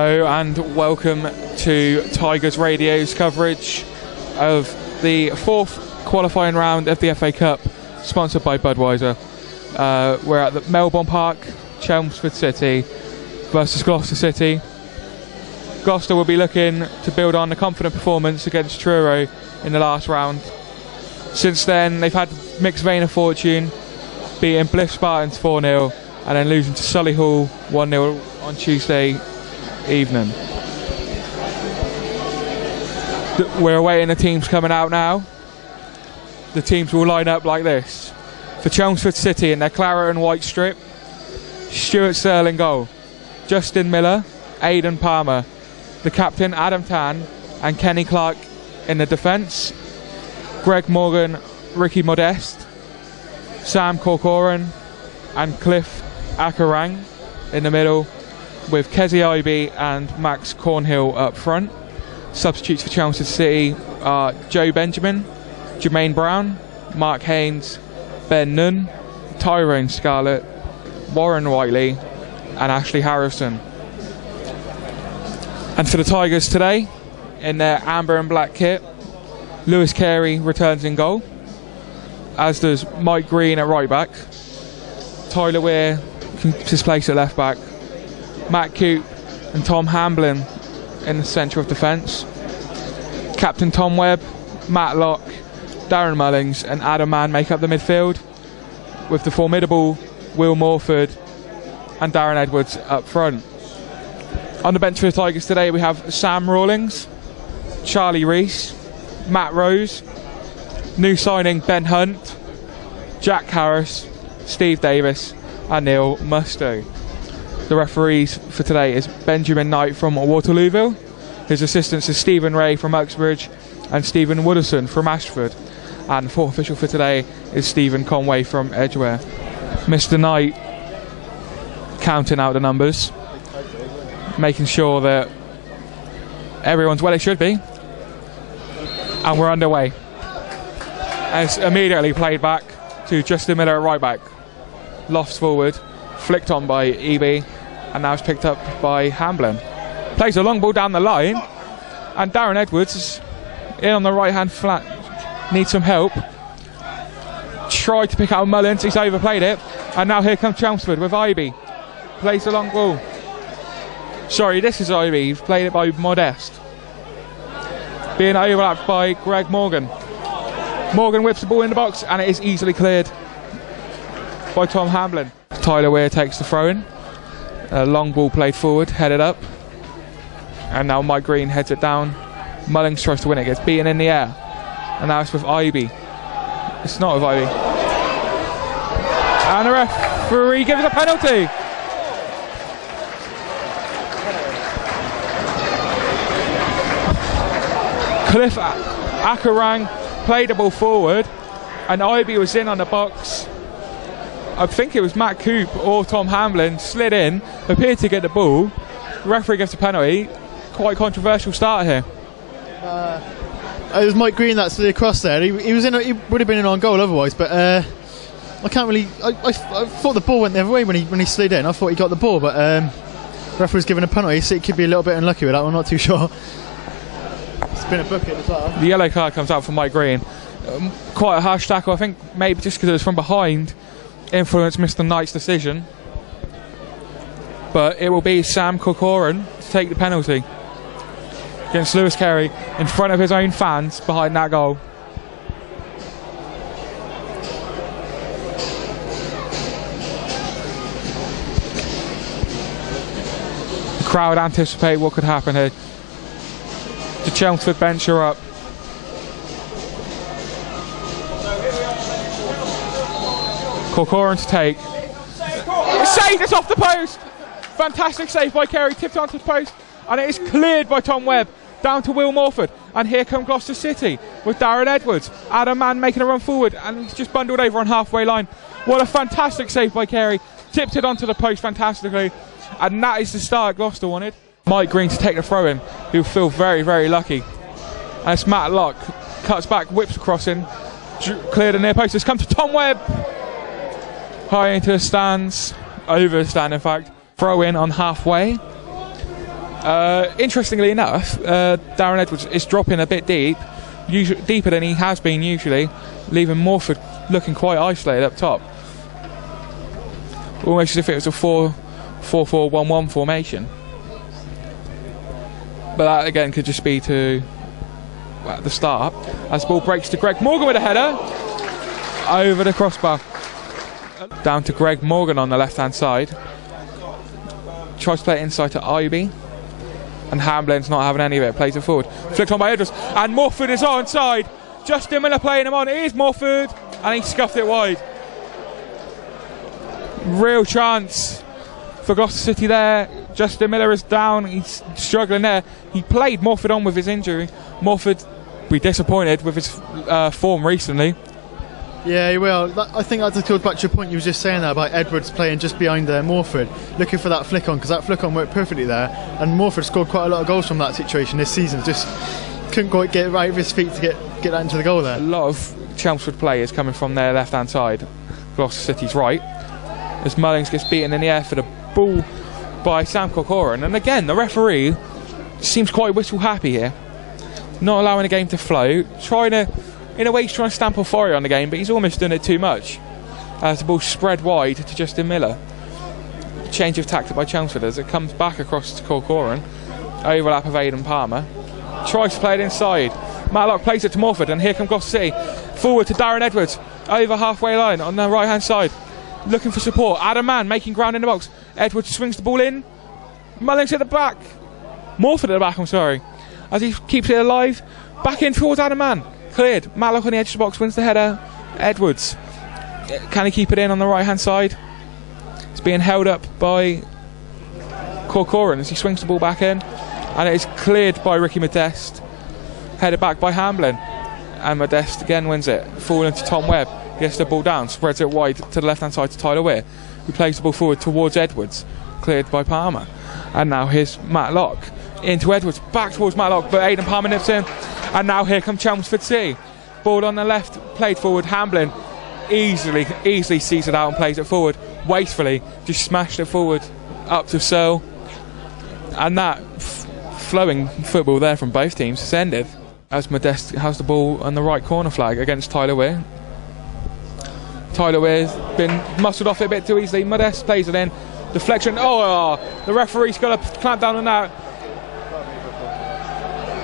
Hello and welcome to Tigers Radio's coverage of the fourth qualifying round of the FA Cup, sponsored by Budweiser. We're at the Melbourne Park, Chelmsford City versus Gloucester City. Gloucester will be looking to build on a confident performance against Truro in the last round. Since then, they've had mixed vein of fortune, beating Blyth Spartans 4-0 and then losing to Solihull 1-0 on Tuesday evening. We're awaiting the teams coming out now. The teams will line up like this. For Chelmsford City in their claret and white strip, Stuart Sterling goal, Justin Miller, Aidan Palmer, the captain Adam Tan and Kenny Clark in the defence, Greg Morgan, Ricky Modeste, Sam Corcoran and Cliff Akarang in the middle, with Kezi Ibe and Max Cornhill up front. Substitutes for Chelmsford City are Joe Benjamin, Jermaine Brown, Mark Haynes, Ben Nunn, Tyrone Scarlett, Warren Whiteley and Ashley Harrison. And for the Tigers today, in their amber and black kit, Lewis Carey returns in goal, as does Mike Green at right back. Tyler Weir keeps his place at left back. Matt Coop and Tom Hamblin in the centre of defence. Captain Tom Webb, Matt Locke, Darren Mullings and Adam Mann make up the midfield, with the formidable Will Morford and Darren Edwards up front. On the bench for the Tigers today we have Sam Rawlings, Charlie Rees, Matt Rose, new signing Ben Hunt, Jack Harris, Steve Davis and Neil Musto. The referees for today is Benjamin Knight from Waterlooville. His assistants is Stephen Ray from Uxbridge and Stephen Wooderson from Ashford. And the fourth official for today is Stephen Conway from Edgware. Mr. Knight counting out the numbers, making sure that everyone's where they should be. And we're underway. And it's immediately played back to Justin Miller at right back. Lofts forward, flicked on by EB, and now it's picked up by Hamblin. Plays a long ball down the line, and Darren Edwards is in on the right hand flat. Needs some help. Tried to pick out Mullins, he's overplayed it, and now here comes Chelmsford with Ibe. Plays the long ball. Sorry, this is Ibe, he's played it by Modeste. Being overlapped by Greg Morgan. Morgan whips the ball in the box, and it is easily cleared by Tom Hamblin. Tyler Weir takes the throw-in. A long ball played forward, headed up. And now Mike Green heads it down. Mullings tries to win it, gets beaten in the air. And now it's with Ibe. It's not with Ibe. And the referee gives a penalty. Cliff Akarang played the ball forward, and Ibe was in on the box. I think it was Matt Coop or Tom Hamblin slid in, appeared to get the ball. The referee gives a penalty. Quite controversial start here. It was Mike Green that slid across there. He was in. He would have been in on goal otherwise, but I can't really. I thought the ball went the other way when he slid in. I thought he got the ball, but the referee's given a penalty, so he could be a little bit unlucky with that one. Not too sure. It's been a booking as well. The yellow card comes out for Mike Green. Quite a harsh tackle. I think maybe just because it was from behind, influenced Mr. Knight's decision. But it will be Sam Corcoran to take the penalty against Lewis Carey in front of his own fans behind that goal. The crowd anticipate what could happen here. The Chelmsford bench are up. Corcoran to take. Saved, it's off the post! Fantastic save by Carey, tipped onto the post, and it is cleared by Tom Webb, down to Will Morford, and here come Gloucester City with Darren Edwards. Adam Mann making a run forward, and he's just bundled over on halfway line. What a fantastic save by Carey, tipped it onto the post fantastically, and that is the start Gloucester wanted. Mike Green to take the throw in, who feel very, very lucky. And it's Matt Locke, cuts back, whips across in, cleared the near post. It's come to Tom Webb, high into the stands, over the stand in fact. Throw in on halfway. Interestingly enough, Darren Edwards is dropping a bit deep, deeper than he has been usually, leaving Morford looking quite isolated up top. Almost as if it was a 4-4-1-1 formation. But that again could just be to the start. As the ball breaks to Greg Morgan with a header over the crossbar. Down to Greg Morgan on the left hand side. Tries to play it inside to Ibe. And Hamblin's not having any of it. Plays it forward. Flicked on by Edwards. And Morford is onside. Justin Miller playing him on. It is Morford. And he scuffed it wide. Real chance for Gloucester City there. Justin Miller is down. He's struggling there. He played Morford on with his injury. Morford will be disappointed with his form recently. Yeah, he will. I think that just goes back to your point you were just saying there about Edwards playing just behind Morford, looking for that flick on, because that flick on worked perfectly there. And Morford scored quite a lot of goals from that situation this season. Just couldn't quite get it right with his feet to get that into the goal there. A lot of Chelmsford players coming from their left hand side, Gloucester City's right, as Mullings gets beaten in the air for the ball by Sam Corcoran. And again, the referee seems quite whistle happy here, not allowing the game to flow, in a way he's trying to stamp euphoria on the game, but he's almost done it too much as the ball spread wide to Justin Miller. Change of tactic by Chelmsford as it comes back across to Corcoran. Overlap of Aidan Palmer, tries to play it inside. Matlock plays it to Morford, and here comes Gloucester City. Forward to Darren Edwards, over halfway line on the right hand side, looking for support. Adam Mann making ground in the box. Edwards swings the ball in. Mullings at the back. Morford at the back, I'm sorry. As he keeps it alive. Back in towards Adam Mann. Cleared. Matlock on the edge of the box wins the header. Edwards. Can he keep it in on the right hand side? It's being held up by Corcoran as he swings the ball back in. And it is cleared by Ricky Modeste. Headed back by Hamblin. And Modeste again wins it. Falling to Tom Webb. Gets the ball down, spreads it wide to the left hand side to Tyler Weir, who plays the ball forward towards Edwards, cleared by Palmer. And now here's Matlock into Edwards, back towards Matlock, but Aidan Palmer nips in. And now here comes Chelmsford City. Ball on the left, played forward. Hamblin easily sees it out and plays it forward wastefully, just smashed it forward up to Searle. And that flowing football there from both teams has ended as Modeste has the ball on the right corner flag against Tyler Weir. Tyler Weir's been muscled off it a bit too easily. Modeste plays it in. Deflection. Oh, the referee's got to clamp down on that.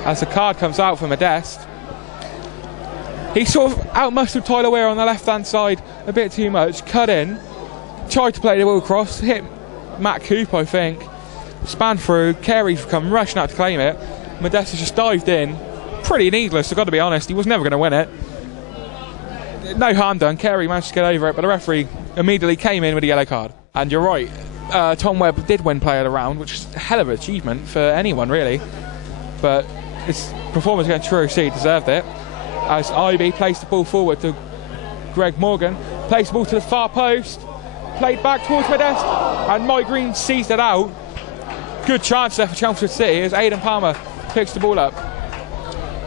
As the card comes out for Modeste. He sort of outmuscled Tyler Weir on the left-hand side a bit too much. Cut in. Tried to play the ball across. Hit Matt Coop, I think. Span through. Carey's come rushing out to claim it. Modeste has just dived in. Pretty needless, I've got to be honest. He was never going to win it. No harm done. Carey managed to get over it, but the referee immediately came in with a yellow card. And you're right, Tom Webb did win player of the round, which is a hell of an achievement for anyone really, but his performance against Truro City deserved it, as Ibe placed the ball forward to Greg Morgan, placed the ball to the far post, played back towards Modeste, and Mike Green seized it out. Good chance there for Chelmsford City as Aidan Palmer picks the ball up.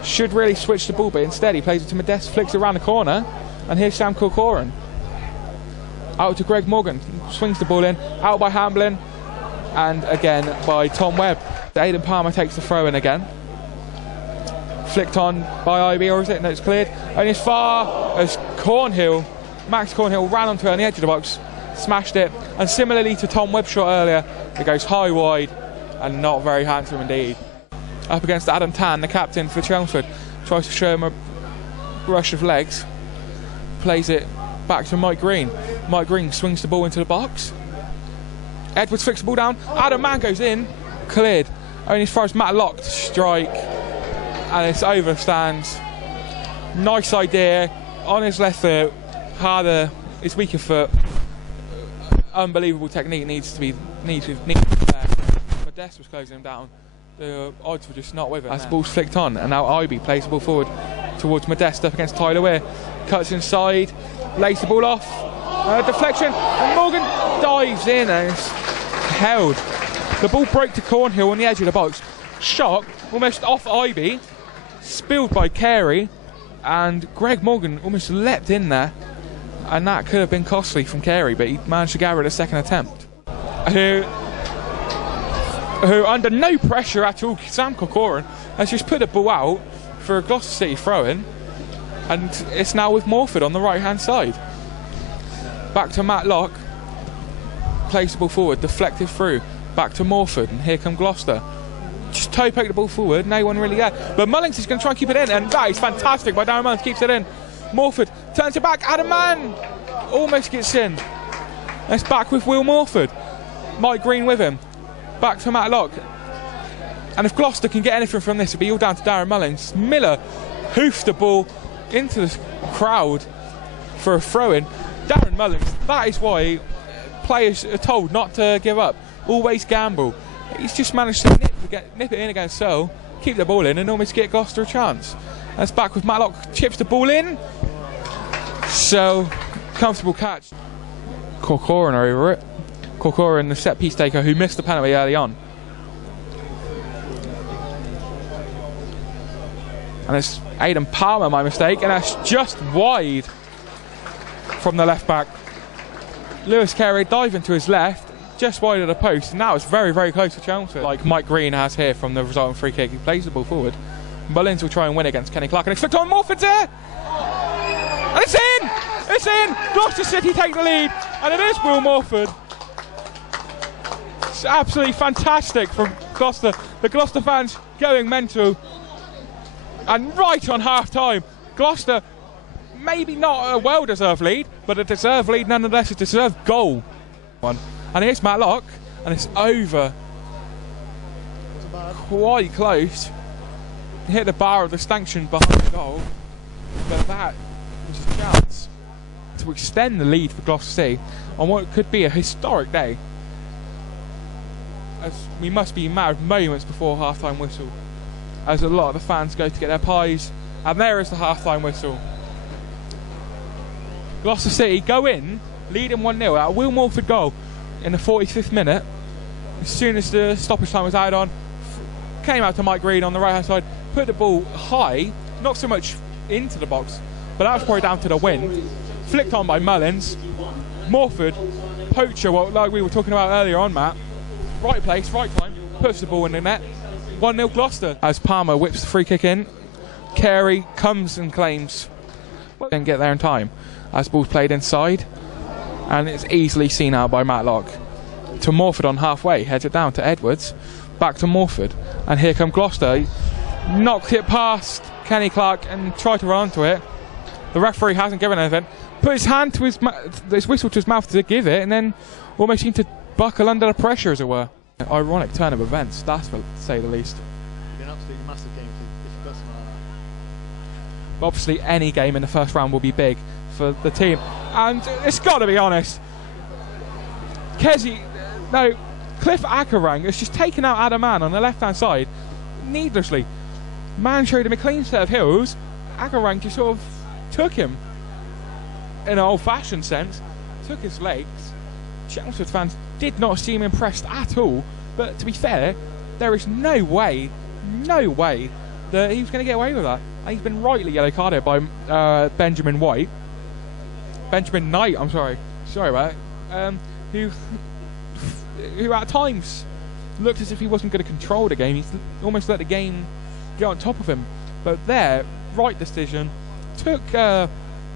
Should really switch the ball, but instead he plays it to Modeste, flicks it around the corner. And here's Sam Corcoran. Out to Greg Morgan. Swings the ball in. Out by Hamblin. And again by Tom Webb. Aidan Palmer takes the throw in again. Flicked on by IB, or is it? No, it's cleared. Only as far as Cornhill. Max Cornhill ran onto it on the edge of the box. Smashed it. And similarly to Tom Webb's shot earlier, it goes high wide and not very handsome indeed. Up against Adam Tan, the captain for Chelmsford. Tries to show him a rush of legs. Plays it back to Mike Green. Mike Green swings the ball into the box. Edwards flicks the ball down. Adam Mann goes in. Cleared. Only as far as Matlock to strike. And it's over stands. Nice idea. On his left foot. Harder. His weaker foot. Unbelievable technique needs to be there. Modeste was closing him down. The odds were just not with it. As the ball's flicked on, and now Ibe plays the ball forward towards Modeste up against Tyler Weir. Cuts inside, lays the ball off, deflection, and Morgan dives in and it's held. The ball broke to Cornhill on the edge of the box. Shot almost off Ibe, spilled by Carey, and Greg Morgan almost leapt in there, and that could have been costly from Carey, but he managed to gather it a second attempt. who, under no pressure at all, Sam Corcoran, has just put the ball out for a Gloucester City throw-in, and it's now with Morford on the right-hand side. Back to Matt Locke, plays the ball forward, deflected through, back to Morford, and here come Gloucester. Just toe poke the ball forward, no one really there. But Mullings is going to try and keep it in, and that is fantastic by Darren Mullings, keeps it in. Morford turns it back, Adam Mann almost gets in. It's back with Will Morford. Mike Green with him. Back to Matt Locke. And if Gloucester can get anything from this, it'll be all down to Darren Mullings. Miller hoofed the ball into the crowd for a throw-in. Darren Mullings, that is why players are told not to give up. Always gamble. He's just managed to nip it in against Searle, keep the ball in, and almost get Gloucester a chance. That's back with Matt Locke, chips the ball in. So, comfortable catch. Corcoran over it. Corcoran, the set piece taker, who missed the penalty early on. And it's Aidan Palmer, my mistake, and that's just wide from the left back. Lewis Carey diving to his left, just wide of the post, and now it's very, very close to Chelmsford. Like Mike Green has here from the resulting free kick. He plays the ball forward. Mullins will try and win against Kenny Clark, and it's flicked on. Morford's there! And it's in! It's in! Gloucester City take the lead, and it is Will Morford. It's absolutely fantastic from Gloucester. The Gloucester fans going mental. And right on half-time, Gloucester, maybe not a well-deserved lead, but a deserved lead nonetheless, a deserved goal. And here's Matt Locke, and it's over. Quite close. Hit the bar of the stanchion behind the goal, but that was a chance to extend the lead for Gloucester City on what could be a historic day. As we must be mad moments before half-time whistle, as a lot of the fans go to get their pies, and there is the half-time whistle. Gloucester City go in, leading 1-0 at a Will Morford goal in the 45th minute. As soon as the stoppage time was added on, came out to Mike Green on the right-hand side, put the ball high, not so much into the box, but that was probably down to the wind. Flicked on by Mullins. Morford, poacher, like we were talking about earlier on, Matt. Right place, right time, puts the ball in the net. 1-0 Gloucester. As Palmer whips the free kick in, Carey comes and claims. Didn't get there in time. As the ball's played inside, and it's easily seen out by Matt Locke. To Morford on halfway, heads it down to Edwards. Back to Morford, and here come Gloucester. He knocked it past Kenny Clark and tried to run onto it. The referee hasn't given anything. Put his hand to his whistle to his mouth to give it, and then almost seemed to buckle under the pressure, as it were. Ironic turn of events, that's to say the least. It's been an absolutely massive game if you've got something like that. But obviously, any game in the first round will be big for the team, and it's got to be honest. Cliff Akerrang has just taken out Adam Mann on the left-hand side, needlessly. Man showed him a clean set of heels. Akerrang just sort of took him in an old-fashioned sense, took his legs. Chelmsford fans did not seem impressed at all, but to be fair, there is no way that he was going to get away with that. And he's been rightly yellow carded by Benjamin Knight, I'm sorry about it, who at times looked as if he wasn't going to control the game. He almost let the game get on top of him. But there, right decision, took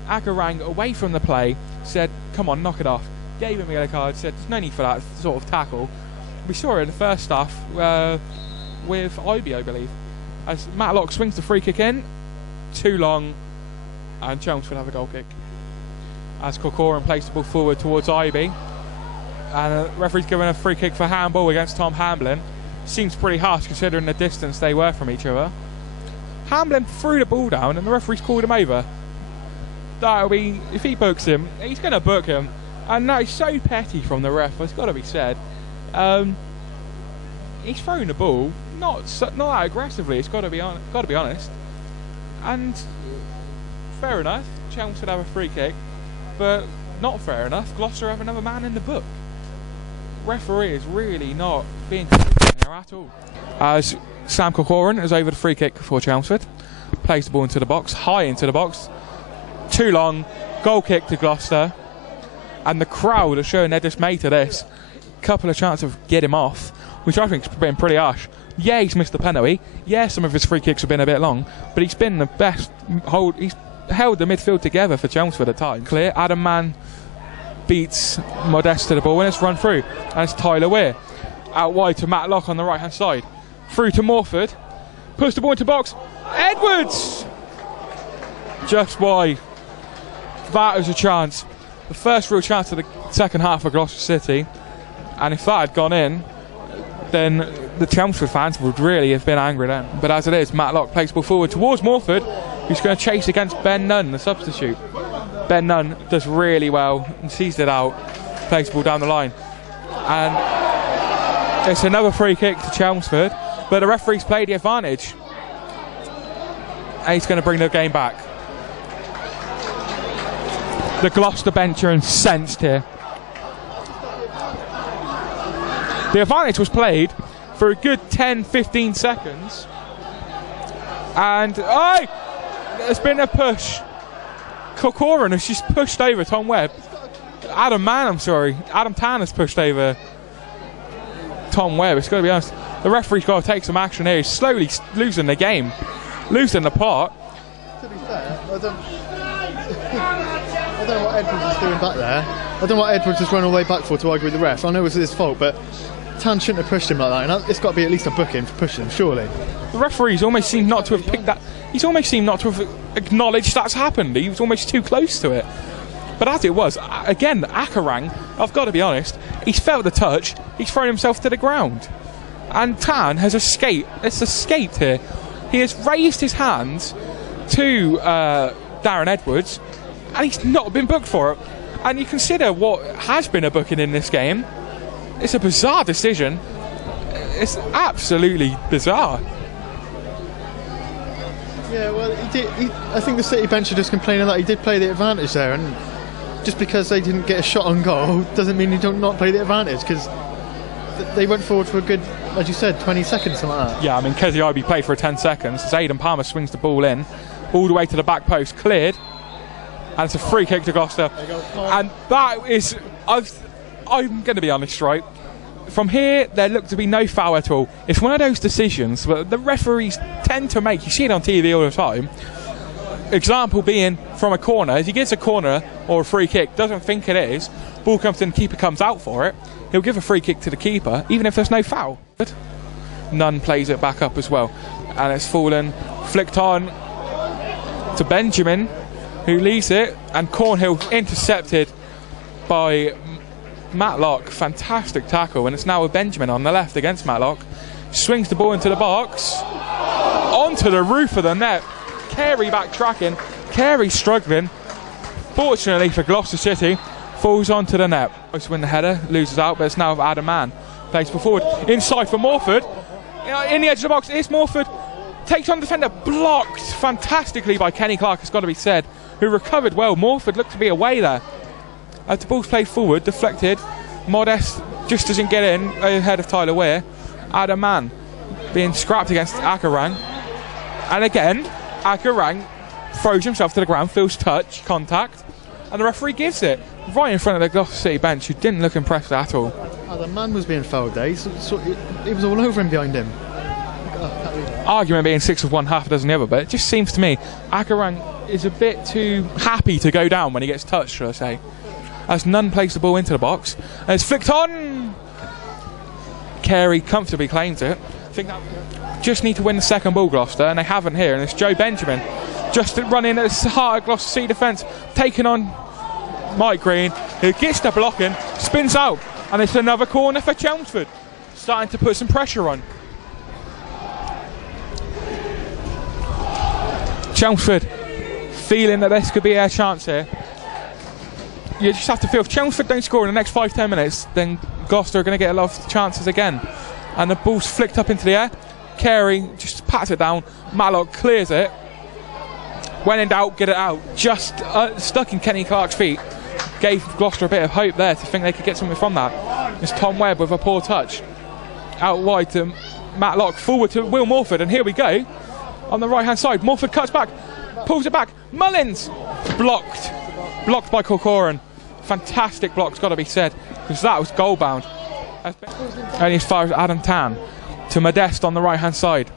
Akerrang away from the play, said, come on, knock it off. Gave him a yellow card, said there's no need for that sort of tackle. We saw it in the first half with Ibe, I believe. As Matt Locke swings the free kick in, too long, and Chelmsford have a goal kick. As Corcoran plays the ball forward towards Ibe, and the referee's given a free kick for handball against Tom Hamblin. Seems pretty harsh considering the distance they were from each other. Hamblin threw the ball down, and the referee's called him over. That'll be, if he books him, he's going to book him. And that is so petty from the ref, it's got to be said. He's thrown the ball, not that aggressively, it's got to be honest. And fair enough, Chelmsford have a free kick, but not fair enough, Gloucester have another man in the book. Referee is really not being consistent here at all. As Sam Corcoran is over the free kick for Chelmsford, plays the ball into the box, high into the box, too long, goal kick to Gloucester. And the crowd are showing their dismay to this. Couple of chances of get him off. which I think's been pretty harsh. Yeah, he's missed the penalty. Yeah, some of his free kicks have been a bit long, but he's been the best he's held the midfield together for Chelmsford at times. Clear. Adam Mann beats Modeste to the ball and it's run through. And it's Tyler Weir. Out wide to Matlock on the right hand side. Through to Morford. Push the ball into box. Edwards! Just wide. That was a chance. The first real chance of the second half for Gloucester City. And if that had gone in, then the Chelmsford fans would really have been angry then. But as it is, Matlock plays the ball forward towards Morford, who's going to chase against Ben Nunn, the substitute. Ben Nunn does really well and sees it out, plays the ball down the line. And it's another free kick to Chelmsford, but the referee's played the advantage. And he's going to bring the game back. The Gloucester bench are incensed here. The advantage was played for a good 10-15 seconds. And, there's been a push. Corcoran has just pushed over Tom Webb. Adam Tan has pushed over Tom Webb. It's got to be honest. The referee's got to take some action here. He's slowly losing the game, losing the plot. To be fair, I don't know what Edwards is doing back there. I don't know what Edwards has run all the way back for to argue with the ref. I know it was his fault, but Tan shouldn't have pushed him like that, and it's got to be at least a booking for pushing him, surely. The referee's almost seemed not to have picked that. He's almost seemed not to have acknowledged that's happened. He was almost too close to it. But as it was, again, Akarang, I've got to be honest, he's felt the touch, he's thrown himself to the ground. And Tan has escaped here. He has raised his hands to Darren Edwards, and he's not been booked for it. And you consider what has been a booking in this game, it's a bizarre decision. It's absolutely bizarre. Yeah, well, I think the City bench are just complaining that he did play the advantage there, and just because they didn't get a shot on goal doesn't mean you don't not play the advantage, because they went forward for a good, as you said, 20 seconds, something like that. Yeah, I mean, Kezi Ibe played for 10 seconds. As Aidan Palmer swings the ball in, all the way to the back post, cleared, and it's a free kick to Gloucester. And that is, I'm going to be honest, right? From here, there looked to be no foul at all. It's one of those decisions that the referees tend to make. You see it on TV all the time. Example being from a corner. If he gives a corner or a free kick, doesn't think it is, ball comes in, keeper comes out for it, he'll give a free kick to the keeper, even if there's no foul. Nunn plays it back up as well. And it's fallen, flicked on to Benjamin, who leaves it, and Cornhill intercepted by Matlock. Fantastic tackle, and it's now with Benjamin on the left against Matlock. Swings the ball into the box, onto the roof of the net. Carey backtracking, Carey struggling. Fortunately for Gloucester City, falls onto the net. Supposed to win the header, loses out, but it's now with Adam Mann. Plays forward, inside for Morford. In the edge of the box, it's Morford. Takes on defender, blocked fantastically by Kenny Clark, it's got to be said, who recovered well. Morford looked to be away there. As the ball's played forward, deflected, Modeste just doesn't get in ahead of Tyler Weir. Adam Mann being scrapped against Akarang. And again, Akarang throws himself to the ground, feels touch, contact, and the referee gives it right in front of the Gloucester City bench, who didn't look impressed at all. Adam Mann was being fouled there. It was all over him behind him. Argument being 6 of one, half a dozen the other, but it just seems to me Akarang is a bit too happy to go down when he gets touched, should I say. As Nunn plays the ball into the box, and it's flicked on. Carey comfortably claims it. I think that just need to win the second ball, Gloucester, and they haven't here. And it's Joe Benjamin just running at the heart of Gloucester City defence, taking on Mike Green, who gets the blocking, spins out, and it's another corner for Chelmsford, starting to put some pressure on. Chelmsford feeling that this could be their chance here. You just have to feel if Chelmsford don't score in the next 5-10 minutes, then Gloucester are going to get a lot of chances again. And the ball's flicked up into the air. Carey just pats it down. Matlock clears it. When in doubt, get it out. Just stuck in Kenny Clark's feet. Gave Gloucester a bit of hope there to think they could get something from that. It's Tom Webb with a poor touch. Out wide to Matlock, forward to Will Morford, and here we go. On the right hand side, Morford cuts back, pulls it back. Mullins blocked by Corcoran. Fantastic block's got to be said, because that was goal bound. Only as far as Adam Tan to Modeste on the right hand side.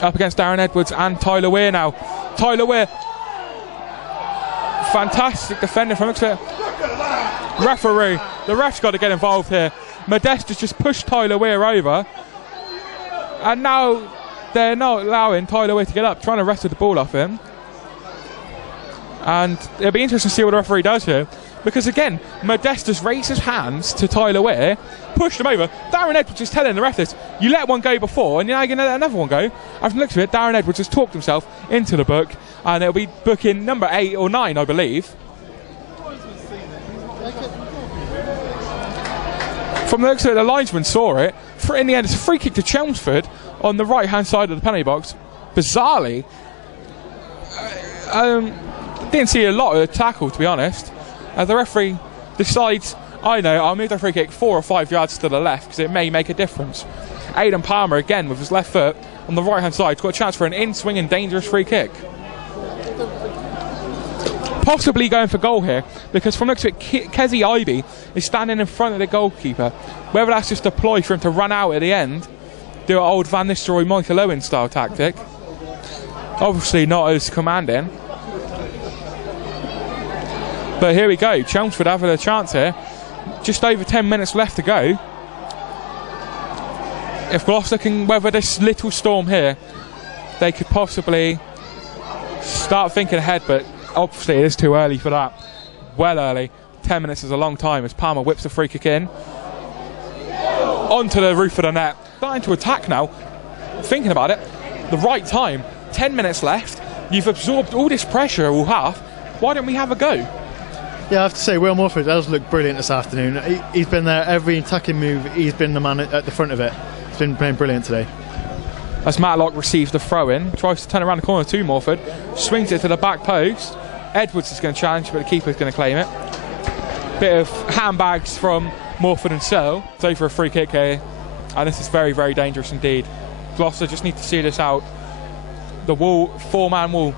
Up against Darren Edwards and Tyler Weir now. Tyler Weir. Fantastic defender from it. Referee. The ref's got to get involved here. Modeste has just pushed Tyler Weir over. And now they're not allowing Tyler Weir to get up, trying to wrestle the ball off him. And it'll be interesting to see what the referee does here. Because again, Modeste has raised his hands to Tyler Weir, pushed him over. Darren Edwards is telling the ref this. You let one go before, and now you're going to let another one go. After the looks of it, Darren Edwards has talked himself into the book, and it'll be booking number 8 or 9, I believe. From the looks of it, the linesman saw it. In the end, it's a free kick to Chelmsford on the right-hand side of the penalty box. Bizarrely, didn't see a lot of tackle, to be honest. The referee decides, I know, I'll move the free kick 4 or 5 yards to the left because it may make a difference. Aidan Palmer again with his left foot on the right hand side. He's got a chance for an in-swing and dangerous free kick. Possibly going for goal here because from the looks of it, Kezzy Ivey is standing in front of the goalkeeper. Whether that's just a ploy for him to run out at the end, do an old Van Nistelrooy, Michael Owen style tactic. Obviously not as commanding. But here we go, Chelmsford having a chance here. Just over 10 minutes left to go. If Gloucester can weather this little storm here, they could possibly start thinking ahead, but obviously it is too early for that. Well early. 10 minutes is a long time as Palmer whips the free kick in. Onto the roof of the net. Starting to attack now. Thinking about it, the right time. 10 minutes left. You've absorbed all this pressure all half. Why don't we have a go? Yeah, I have to say, Will Morford does look brilliant this afternoon. He's been there, every attacking move, he's been the man at the front of it. He's been playing brilliant today. As Matlock receives the throw-in, tries to turn around the corner to Morford, swings it to the back post. Edwards is going to challenge, but the keeper's going to claim it. Bit of handbags from Morford and Searle. It's over a free kick here, and this is very, very dangerous indeed. Gloucester just need to see this out. The wall, 4-man wall.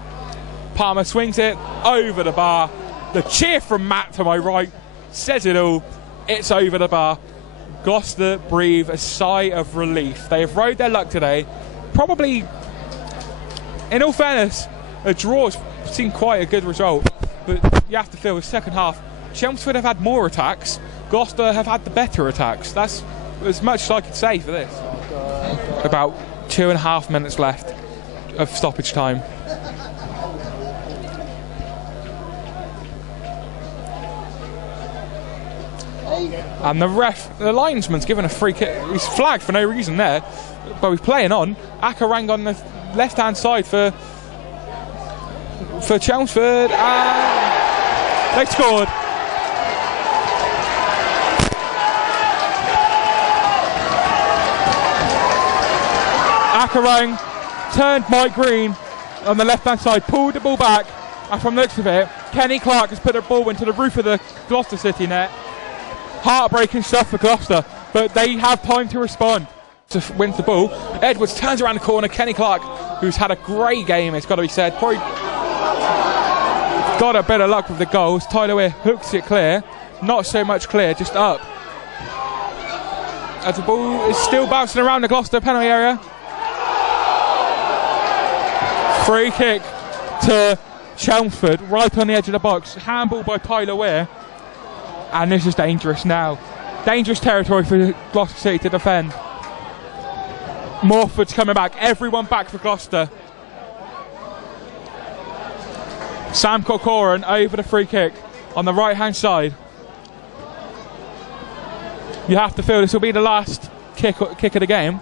Palmer swings it over the bar. The cheer from Matt to my right says it all. It's over the bar. Gloucester breathe a sigh of relief. They have rode their luck today. Probably, in all fairness, a draw seemed quite a good result. But you have to feel the second half, Chelmsford have had more attacks. Gloucester have had the better attacks. That's as much as I could say for this. About 2.5 minutes left of stoppage time. And the ref, the linesman's given a free kick. He's flagged for no reason there, but he's playing on. Akarang on the left-hand side for Chelmsford, and they scored. Akarang turned Mike Green on the left-hand side, pulled the ball back, and from the looks of it, Kenny Clark has put the ball into the roof of the Gloucester City net. Heartbreaking stuff for Gloucester, but they have time to respond. To win the ball, Edwards turns around the corner. Kenny Clark, who's had a great game, it's got to be said, probably got a bit of luck with the goals. Tyler Weir hooks it clear, not so much clear, just up. As the ball is still bouncing around the Gloucester penalty area. Free kick to Chelmsford, right on the edge of the box. Handball by Tyler Weir. And this is dangerous now. Dangerous territory for Gloucester City to defend. Morford's coming back. Everyone back for Gloucester. Sam Corcoran over the free kick on the right-hand side. You have to feel this will be the last kick of the game.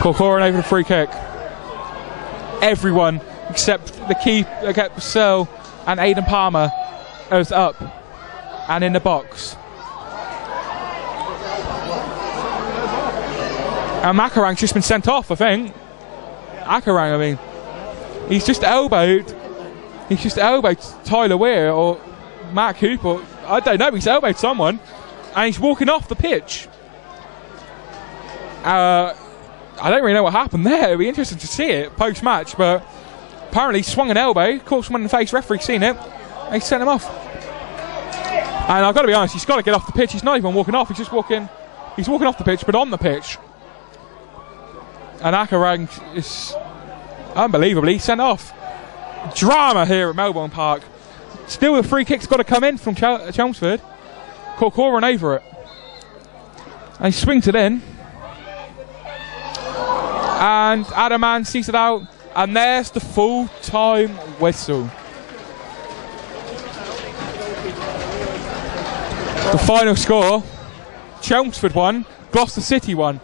Corcoran over the free kick. Everyone except the keeper, Searle and Aidan Palmer, is up and in the box. And Makarang's just been sent off, I think. Akarang, I mean, he's just elbowed Tyler Weir or Matt Cooper. I don't know, he's elbowed someone, and he's walking off the pitch. I don't really know what happened there. It'll be interesting to see it post-match, but apparently swung an elbow, caught someone in the face, referee seen it, He sent him off. And I've got to be honest, he's got to get off the pitch. He's not even walking off. He's just walking. He's walking off the pitch, but on the pitch. And Akarang is unbelievably sent off. Drama here at Melbourne Park. Still, the free kick's got to come in from Chelmsford. Corcoran over it. And he swings it in. And Adaman sees it out. And there's the full-time whistle. The final score, Chelmsford 1, Gloucester City 1.